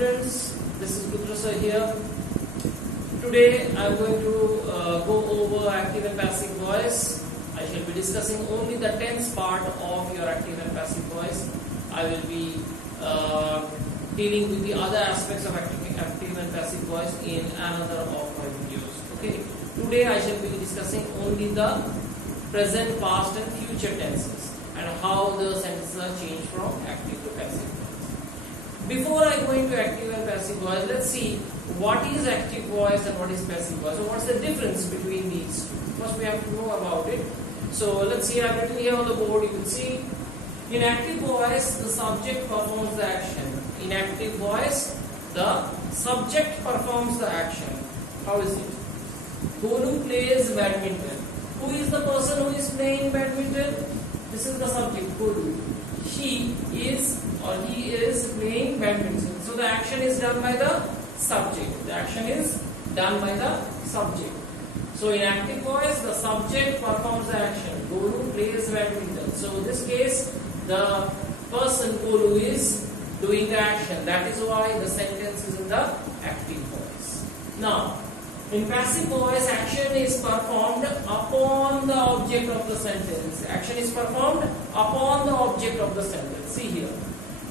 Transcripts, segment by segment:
students, this is Putra sir here. Today I am going to go over active and passive voice. I shall be discussing only the tense part of your active and passive voice. I will be dealing with the other aspects of active and passive voice in another of my videos. Okay. Today I shall be discussing only the present, past and future tenses and how the sentences are changed from active to passive voice. Before I go into active and passive voice, let's see what is active voice and what is passive voice. So what's the difference between these two? First we have to know about it. So let's see, I've written here on the board, you can see in active voice the subject performs the action. In active voice the subject performs the action. How is it? Golu plays badminton. Who is the person who is playing badminton? This is the subject, Golu. She is or he is playing badminton. So the action is done by the subject. The action is done by the subject. So in active voice, the subject performs the action. Golu plays badminton. So in this case, the person Golu is doing the action. That is why the sentence is in the active voice. Now, in passive voice, action is performed upon the object of the sentence. Action is performed upon the object of the sentence. See here.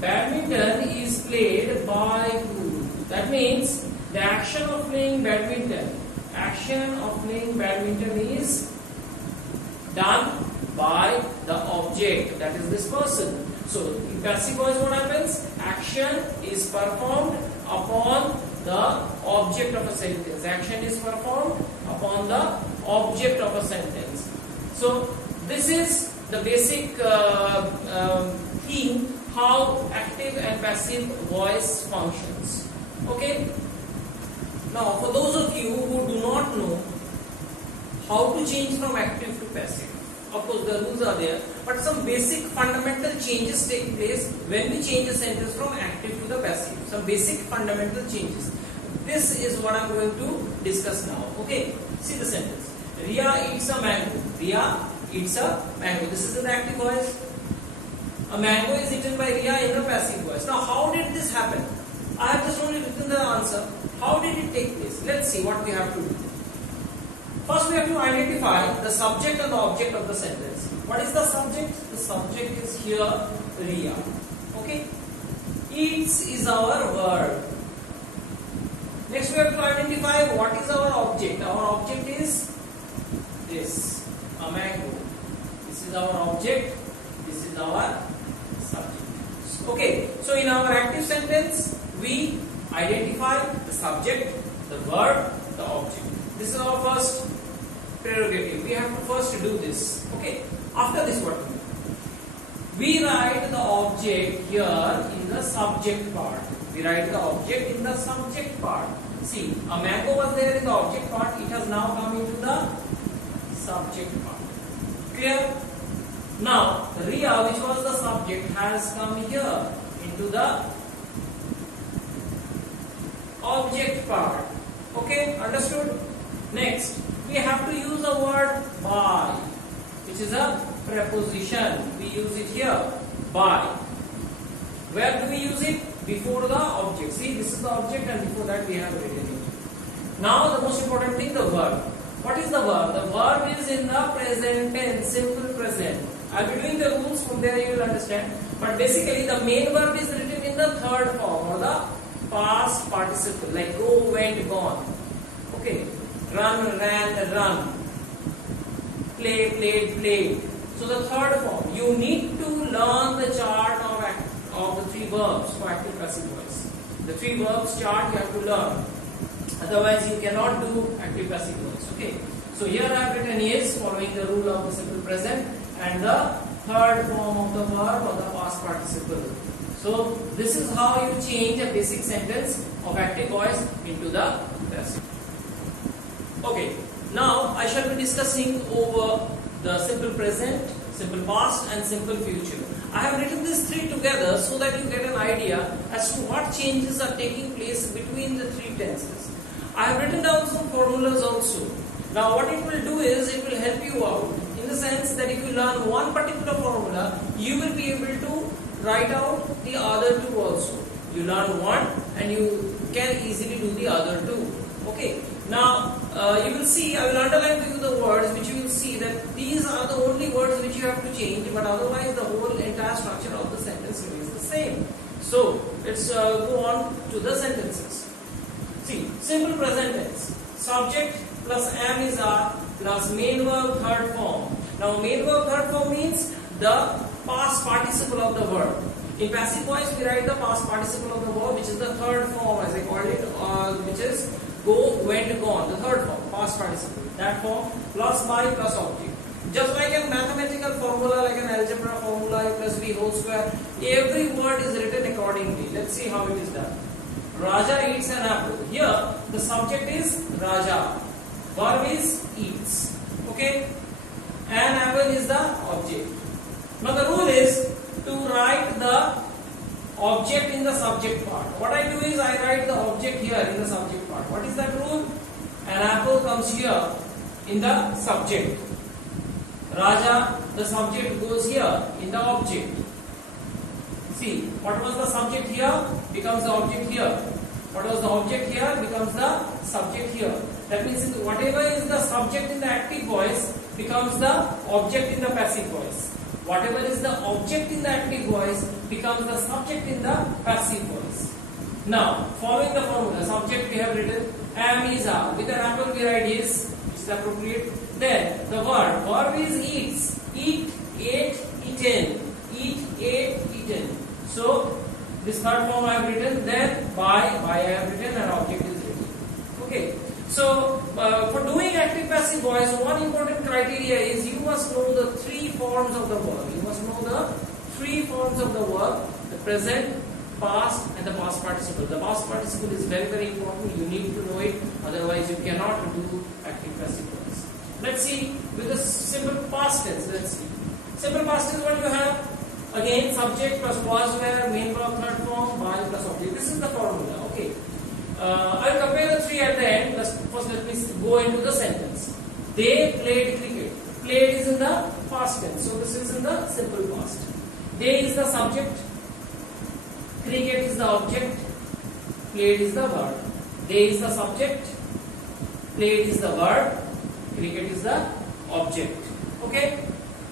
Badminton is played by Golu. That means the action of playing badminton. Action of playing badminton is done by the object. That is this person. So in passive voice, what happens? Action is performed upon the object of a sentence. Action is performed upon the object of a sentence. So this is the basic theme how active and passive voice functions. Okay. Now for those of you who do not know how to change from active to passive, of course the rules are there, but some basic fundamental changes take place when we change a sentence from active to the passive. Some basic fundamental changes. This is what I am going to discuss now. Okay, see the sentence. Riya eats a mango. Riya eats a mango. This is in the active voice. A mango is eaten by Riya in the passive voice. Now how did this happen? I have just only written the answer. How did it take place? Let's see what we have to do. First we have to identify the subject and the object of the sentence. What is the subject? The subject is here Riya. Okay. Eats is our verb. Next we have to identify what is our object. Our object is this, a mango. This is our object. This is our subject. Okay. So in our active sentence we identify the subject, the verb, the object. This is our first prerogative. We have to first do this. Okay. After this what we do? We write the object here in the subject part. We write the object in the subject part. See, a mango was there in the object part. It has now come into the subject part. Clear? Now, Riya, which was the subject, has come here into the object part. Okay, understood? Next, we have to use a word by, which is a preposition. We use it here, by. Where do we use it? Before the object. See, this is the object and before that we have written it. Now the most important thing, the verb. What is the verb? The verb is in the present tense, simple present. I will be doing the rules, from there you will understand. But basically the main verb is written in the third form or the past participle, like go, went, gone. Okay. Run, ran, run. Play, played, played. So the third form. You need to learn the chart of the three verbs for active passive voice. The three verbs chart you have to learn. Otherwise you cannot do active passive voice. Okay. So here I have written is following the rule of the simple present and the third form of the verb or the past participle. So this is how you change a basic sentence of active voice into the passive. Okay, now I shall be discussing over the simple present, simple past and simple future. I have written these three together so that you get an idea as to what changes are taking place between the three tenses. I have written down some formulas also. Now what it will do is it will help you out in the sense that if you learn one particular formula, you will be able to write out the other two also. You learn one and you can easily do the other two. Okay. Now you will see, I will underline for you the words which you will see that these are the only words which you have to change, but otherwise the whole entire structure of the sentence remains the same. So let's go on to the sentences. See, simple present tense. Subject plus am is are plus main verb third form. Now main verb third form means the past participle of the verb. In passive voice we write the past participle of the verb, which is the third form as I called it, which is go, went, gone, the third form, past participle. That form plus by plus object. Just like a mathematical formula, like an algebra formula, a plus b whole square, every word is written accordingly. Let's see how it is done. Raja eats an apple. Here the subject is Raja, verb is eats. Okay, an apple is the object. Now the rule is to write the object in the subject part. What I do is I write the object here in the subject part. What is that rule? An apple comes here in the subject. Raja, the subject goes here in the object. See, what was the subject here becomes the object here. What was the object here becomes the subject here. That means whatever is the subject in the active voice becomes the object in the passive voice. Whatever is the object in the active voice becomes the subject in the passive voice. Now, following the formula, subject we have written am is are. With an apple we write is, which is appropriate. Then the verb is eats. Eat, ate, eaten. Eat, ate, eaten. So this third form I have written. Then by I have written, and object is written. Okay. So for doing active passive voice, one important criteria is you must know the three forms of the verb. You must know the three forms of the verb: the present, past, and the past participle. The past participle is very, very important. You need to know it, otherwise you cannot do active passive voice. Let's see with the simple past tense. Let's see. Simple past tense, what you have? Again, subject plus was where, main verb third form, by plus object. This is the formula. Okay. I'll compare the three at the end. First, let me go into the sentence. They played cricket. Played is in the past tense, so this is in the simple past. They is the subject. Cricket is the object. Played is the verb. They is the subject. Played is the verb. Cricket is the object. Okay.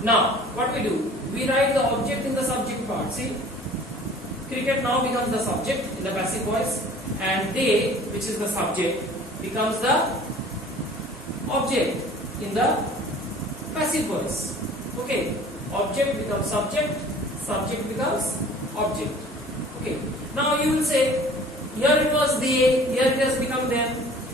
Now, what we do? We write the object in the subject part. See, cricket now becomes the subject in the passive voice, and they, which is the subject, becomes the object in the passive voice. Okay. Object becomes subject. Subject becomes object. Okay. Now you will say, here it was they, here it has become them.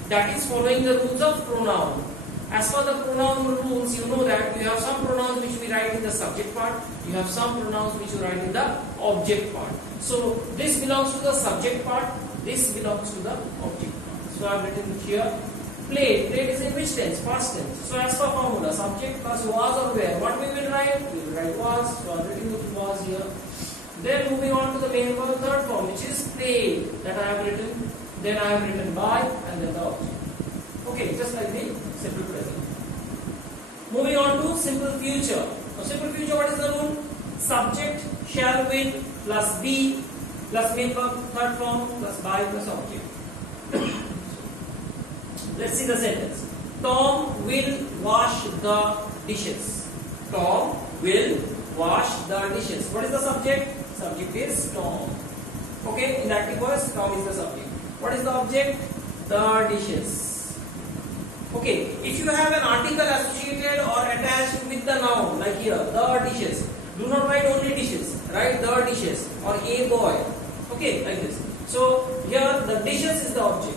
That is following the rules of pronoun. As per the pronoun rules, you know that you have some pronouns which we write in the subject part, you have some pronouns which you write in the object part. So this belongs to the subject part, this belongs to the object part. So I have written here, played. Played is in which tense? Past tense. So as per formula, subject plus was or where. What we will write? We will write was. So I have written was here. Then moving on to the main verb third form, which is played, that I have written. Then I have written by, and then the object. Okay, just like the simple present. Moving on to simple future. Now simple future, what is the rule? Subject shall will plus be plus main verb third form plus by plus object. Let's see the sentence. Tom will wash the dishes. Tom will wash the dishes. What is the subject? Subject is Tom. Okay, in active voice, Tom is the subject. What is the object? The dishes. Okay, if you have an article associated or attached with the noun, like here, the dishes, do not write only dishes, write the dishes or a boy. Okay, like this. So here the dishes is the object,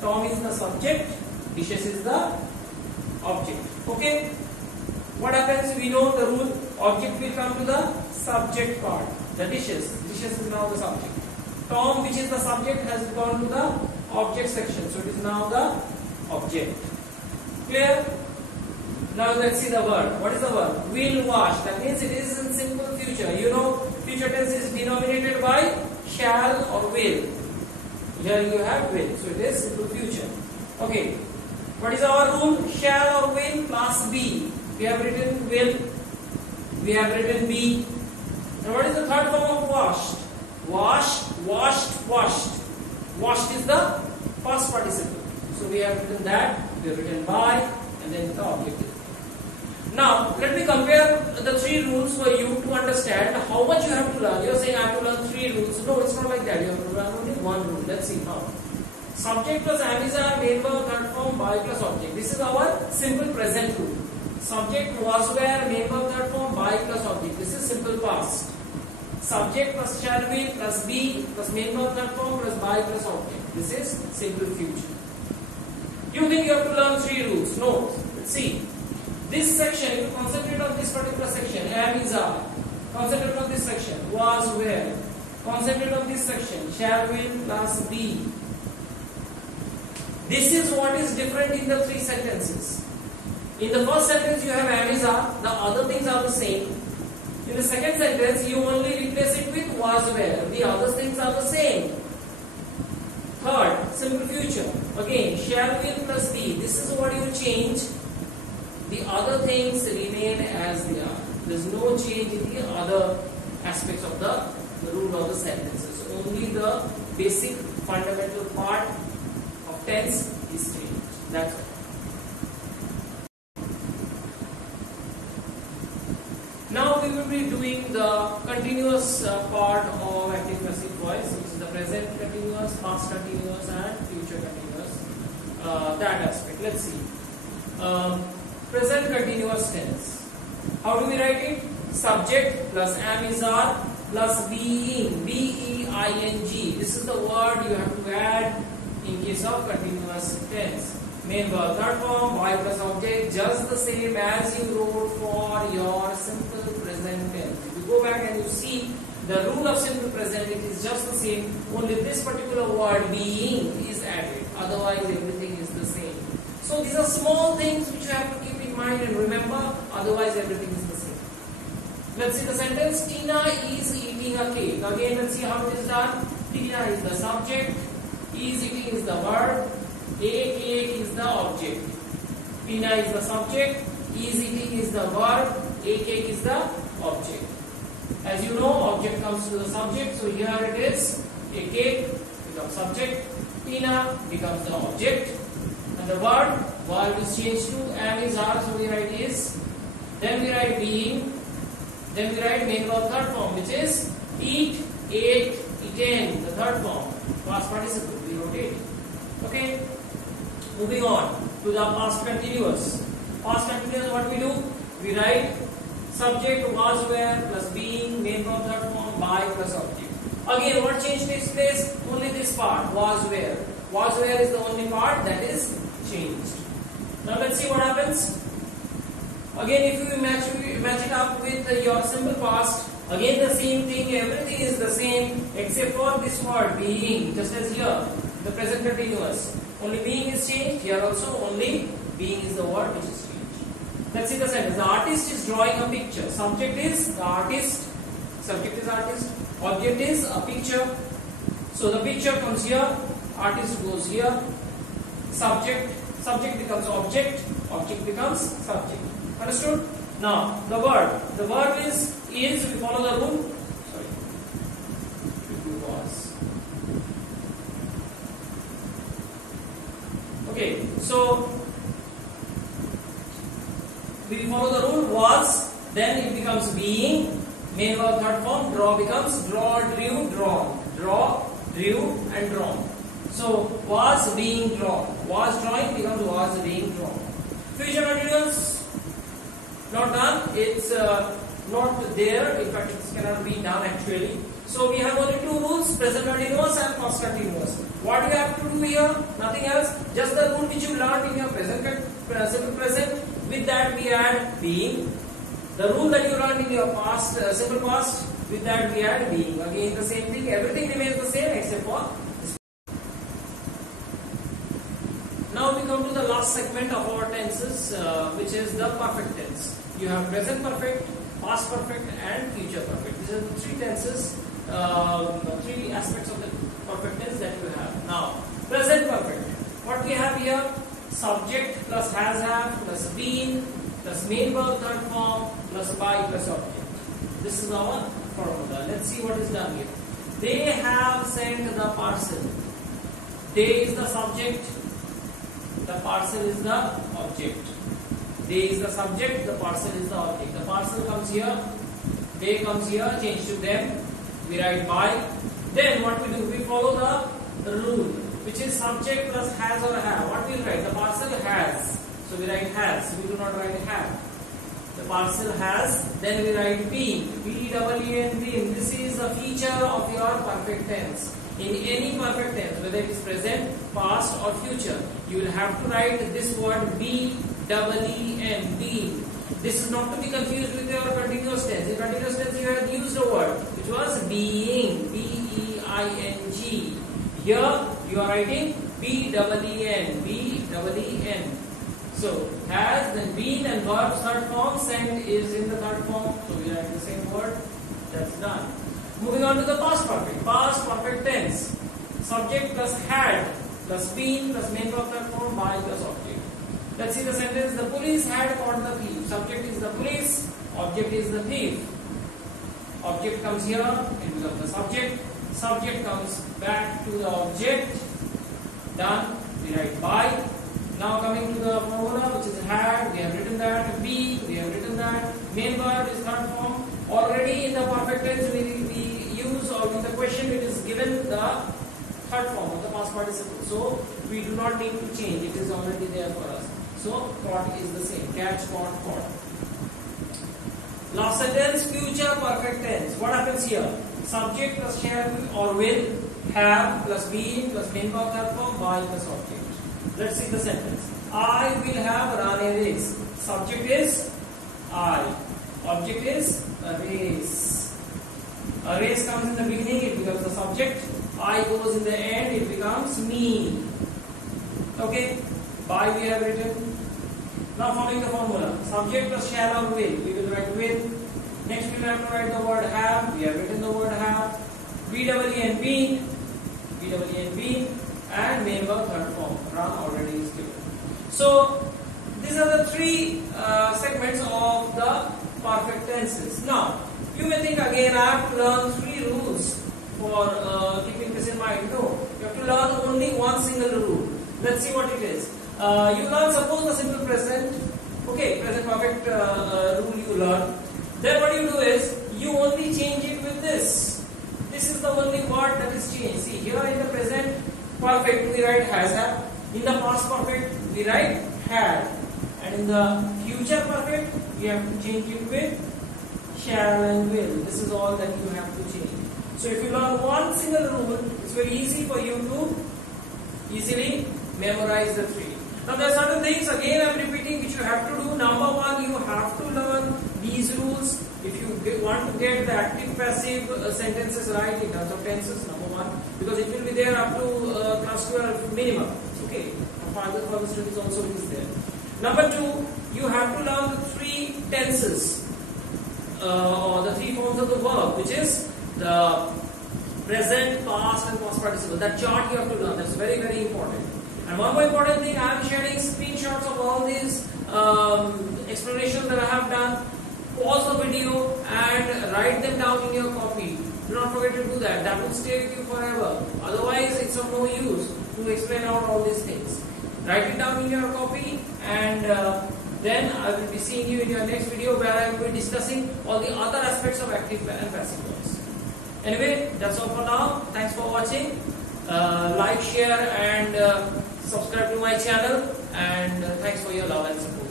Tom is the subject, dishes is the object. Okay, what happens? We know the rule, object will come to the subject part, the dishes. Dishes is now the subject. Tom, which is the subject, has gone to the object section, so it is now the object. Clear? Now let's see the word. What is the word? Will wash. That means it is in simple future. You know, future tense is denominated by shall or will. Here you have will, so it is simple future. Okay. What is our rule? Shall or will plus be. We have written will. We have written be. And what is the third form of washed? Wash, washed, washed. Washed is the past participle. So we have written that, we have written by, and then the object. Now, let me compare the 3 rules for you to understand how much you have to learn. You are saying I have to learn 3 rules. No, it's not like that. You have to learn only 1 rule. Let's see how. Subject plus am is our main verb, third form, by plus object. This is our simple present rule. Subject was, were, main verb, third form, by plus object. This is simple past. Subject plus shall be plus be plus main verb, third form, plus by plus object. This is simple future. You think you have to learn 3 rules? No. Let's see. This section, if you concentrate on this particular section, am is are. Concentrate on this section, was, were. Concentrate on this section, shall will plus be. This is what is different in the 3 sentences. In the first sentence you have am is are, the other things are the same. In the second sentence you only replace it with was, were, the other things are the same. Third, simple future. Again, shall will plus be. This is what you change. The other things remain as they are. There is no change in the other aspects of the rule of the sentences. Only the basic fundamental part of tense is changed. That's it. Now we will be doing the continuous part of active passive voice, which is the present continuous, past continuous, and future continuous. That aspect. Let's see. Present continuous tense. How do we write it? Subject plus am is are plus being, B-E-I-N-G. This is the word you have to add in case of continuous tense. Main verb, third form, by plus object, just the same as you wrote for your simple present tense. If you go back and you see the rule of simple present, it is just the same. Only this particular word being is added. Otherwise, everything is the same. So these are small things which you have to keep in mind and remember. Otherwise, everything is the same. Let's see the sentence. Tina is eating a cake. Again, let's see how it is done. Tina is the subject. Is eating is the verb. A cake is the object. Tina is the subject. Is eating is the verb. A cake is the object. As you know, object comes to the subject. So here it is. A cake becomes subject. Tina becomes the object. And the verb is changed to am is are. So we write is. Then we write being. Then we write main verb third form, which is eat, ate, eaten. The third form. Past participle. We wrote it. Okay. Moving on to the past continuous. Past continuous, what we do? We write subject was, were plus being, main verb third form, by plus object. Again, what change takes place? Only this part, was, were. Was, were is the only part that is changed. Now let's see what happens. Again, if you match it up with your simple past, again the same thing, everything is the same except for this word being, just as here, the present continuous. Only being is changed. Here also only being is the word which is changed. Let's see the sentence. The artist is drawing a picture. Subject is the artist. Subject is artist. Object is a picture. So the picture comes here. Artist goes here. Subject becomes object. Object becomes subject. Understood? Now the verb. The verb is we follow the rule. Okay, so we follow the rule was, then it becomes being, main verb third form, draw becomes draw, drew, drawn, draw, drew and drawn. So was being drawn, was drawing becomes was being drawn. Future continuous, not done, it's not there, in fact it cannot be done actually. So we have only 2 rules, present continuous and past continuous. What you have to do here? Nothing else. Just the rule which you learned in your simple present. With that we add being. The rule that you learned in your past, simple past. With that we add being. Again the same thing. Everything remains the same except for this. Now we come to the last segment of our tenses, which is the perfect tense. You have present perfect, past perfect, and future perfect. These are the 3 tenses, 3 aspects of the perfect tense that you have. Now, present perfect. What we have here? Subject plus has have plus been plus main verb third form plus by plus object. This is our formula. Let's see what is done here. They have sent the parcel. They is the subject, the parcel is the object. They is the subject, the parcel is the object. The parcel comes here, they comes here, change to them. We write by. Then what we do? We follow the rule, which is subject plus has or have. What we write? The parcel has. So we write has. We do not write have. The parcel has. Then we write been. B-E-E-N, been. This is a feature of your perfect tense. In any perfect tense, whether it is present, past or future, you will have to write this word B-E-E-N, been. This is not to be confused with your continuous tense. In continuous tense, you have used a word which was being, B-E-I-N-G. Here you are writing B-E-E-N, B-E-E-N. So has, then been, and verb third form, sent is in the third form. So we write the same word. That's done. Moving on to the past perfect. Past perfect tense. Subject plus had plus been plus main verb third form by plus object. Let's see the sentence. The police had caught the thief. Subject is the police. Object is the thief. Object comes here. It becomes the subject. Subject comes back to the object. Done. We write by. Now coming to the formula, which is had. We have written that. Be. We have written that. Main verb is third form. Already in the perfect tense we use, or in the question it is given the third form of the past participle. So we do not need to change. It is already there for us. So caught is the same. Catch, caught, caught. Last sentence, future perfect tense. What happens here? Subject plus shall or will, have plus been plus main verb third form, by plus object. Let's see the sentence. I will have run a race. Subject is I. Object is a race. A race comes in the beginning, it becomes the subject. I goes in the end, it becomes me. Okay? By we have written. Now following the formula. Subject plus shall or will. We will write will. Next we will have to write the word have. We have written the word have. B-E-E-N, been. B-E-E-N, been. And main verb third form. Run already is given. So these are the three segments of the perfect tenses. Now, you may think again I have to learn three rules for keeping this in mind. No, you have to learn only one single rule. Let's see what it is. You learn, suppose the simple present, okay, present perfect rule you learn. Then what you do is, you only change it with this. This is the only word that is changed. See, here in the present perfect we write has have. In the past perfect we write had. And in the future perfect, you have to change it with shall and will. This is all that you have to change. So if you learn one single rule, it's very easy for you to easily memorize the three. Now there are certain things, again I am repeating, which you have to do. Number one, you have to learn these rules. If you want to get the active passive sentences right in terms of tenses, number one, because it will be there up to class 12 minimum. Okay, further studies also is there. Number two, you have to learn the three tenses or the three forms of the verb, which is the present, past and past participle. That chart you have to learn. That's very, very important. And one more important thing, I am sharing screenshots of all these explanations that I have done. Pause the video and write them down in your copy. Do not forget to do that. That will stay with you forever. Otherwise, it's of no use to explain out all these things. Write it down in your copy, and then I will be seeing you in your next video where I will be discussing all the other aspects of active and passive voice. Anyway, that's all for now. Thanks for watching. Like, share and subscribe to my channel, and thanks for your love and support.